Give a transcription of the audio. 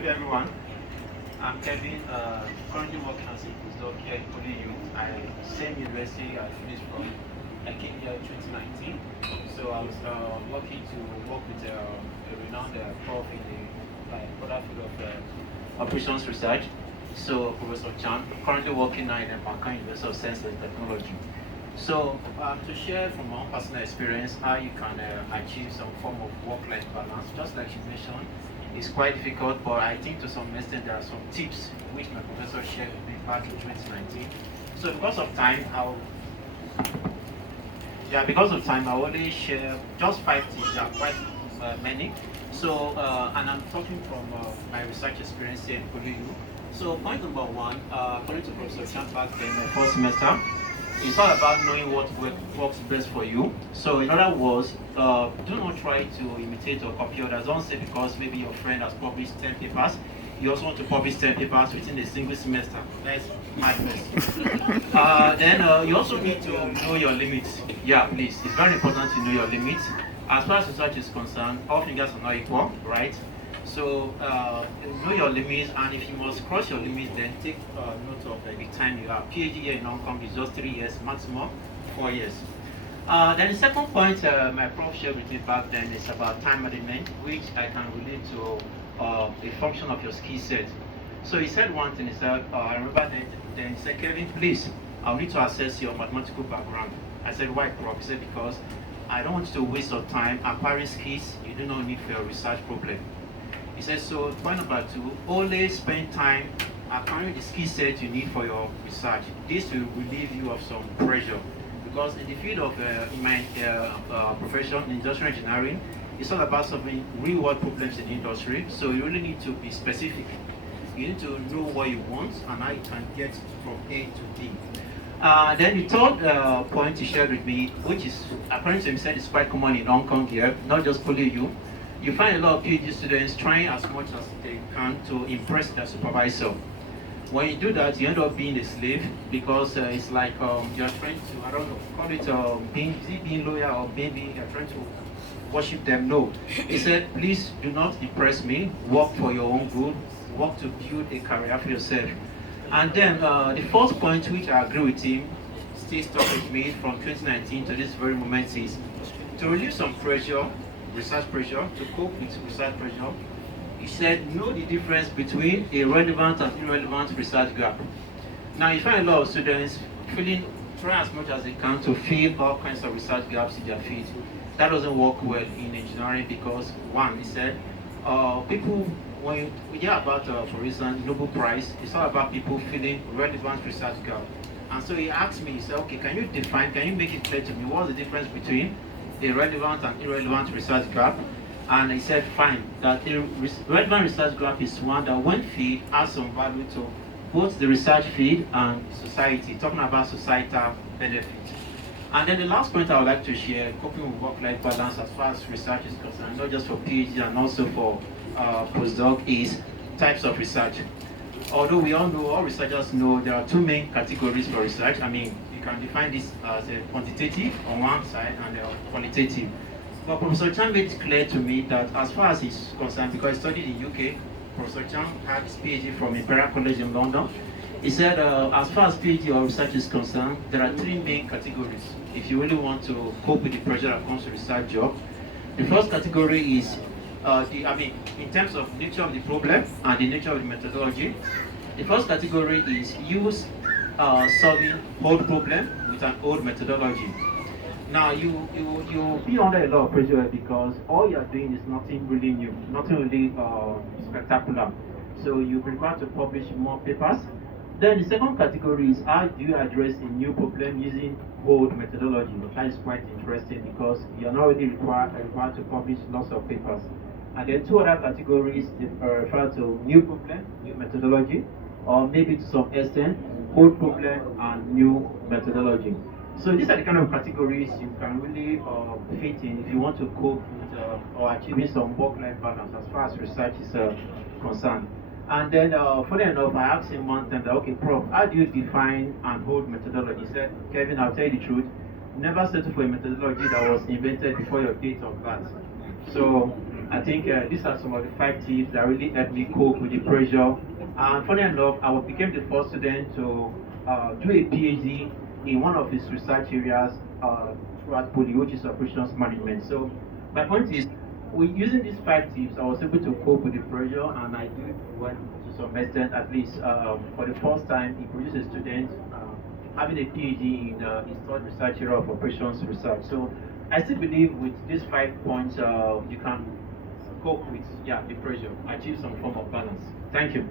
Good everyone. I'm Kelvin, currently working as a postdoc here at ODU. Same university I finished from. I came here in 2019. So I was lucky to work with a renowned prof in the other field of operations research. So Professor Chan, currently working now in the Bankan University of Science and Technology. So to share from my own personal experience how you can achieve some form of work-life balance, just like she mentioned, it's quite difficult, but I think to some extent there are some tips which my professor shared with me back in 2019. So because of time, I only share just 5 tips. There are quite many. So, and I'm talking from my research experience here in ODU. So, point number 1, according to Professor Chan back in the first semester, it's all about knowing what works best for you. So in other words, do not try to imitate or copy others. Don't say because maybe your friend has published 10 papers, you also want to publish 10 papers within a single semester. That's madness. Then you also need to know your limits. Yeah, please. It's very important to know your limits. As far as research is concerned, all fingers are not equal, right? So know your limits, and if you must cross your limits, then take note of the time you have. PhD here in Hong Kong is just 3 years, maximum 4 years. Then the second point my prof shared with me back then is about time management, which I can relate to a function of your skill set. So he said one thing, he said, I remember then he said, Kevin, please, I'll need to assess your mathematical background. I said, why, prof? He said, because I don't want you to waste your time acquiring skills you do not need for your research problem. He says, so point number 2, always spend time acquiring the skill set you need for your research. This will relieve you of some pressure. Because in the field of in my profession, industrial engineering, it's all about solving real world problems in the industry. So you really need to be specific. You need to know what you want and how you can get from A to D. Then the third point he shared with me, which is, according to him, said is quite common in Hong Kong here, not just only you find a lot of PhD students trying as much as they can to impress their supervisor. When you do that, you end up being a slave because it's like you're trying to, I don't know, call it being loyal or maybe you're trying to worship them. No. He said, please do not impress me, work for your own good, work to build a career for yourself. And then the fourth point, which I agree with him, still stuck with me from 2019 to this very moment, is to relieve some pressure, research pressure, to cope with research pressure. He said, know the difference between a relevant and irrelevant research gap. Now, you find a lot of students trying as much as they can to fill all kinds of research gaps in their field. That doesn't work well in engineering because, one, he said, people, when we hear about, for instance, Nobel Prize, it's all about people filling relevant research gap. And so he asked me, he said, okay, can you make it clear to me what's the difference between a relevant and irrelevant research gap? And he said, fine, that a relevant research gap is one that when filled has some value to both the research field and society, talking about societal benefit. And then the last point I would like to share, coping with work-life balance as far as research is concerned, not just for PhD and also for postdoc, is types of research. Although we all know, all researchers know, there are 2 main categories for research. I mean, you can define this as a quantitative on one side and a qualitative. But Professor Chan made it clear to me that as far as he's concerned, because he studied in UK, Professor Chan had his PhD from Imperial College in London. He said, as far as PhD or research is concerned, there are 3 main categories. If you really want to cope with the pressure that comes to research job, the first category is, in terms of nature of the problem and the nature of the methodology, the first category is use solving old problem with an old methodology. Now you'll be under a lot of pressure because all you're doing is nothing really new, nothing really spectacular. So you prefer to publish more papers. Then the second category is how do you address a new problem using old methodology. That is quite interesting because you're not really required to publish lots of papers. And then 2 other categories refer to new problem, new methodology, or maybe to some extent old problem and new methodology. So these are the kind of categories you can really fit in if you want to cope with or achieving some work-life balance as far as research is concerned. And then, funny enough, I asked him one time that, okay, Prof, how do you define an old methodology? He said, Kevin, I'll tell you the truth, never settle for a methodology that was invented before your date of birth. So I think these are some of the 5 tips that really helped me cope with the pressure. And funny enough, became the first student to do a PhD in one of his research areas throughout Poly, which is operations management. So my point is, using these 5 tips, I was able to cope with the pressure, and I did well to some extent, at least for the first time, he produced a student having a PhD in his third research area of operations research. So I still believe with these 5 points, you can cope with the pressure, achieve some form of balance. Thank you.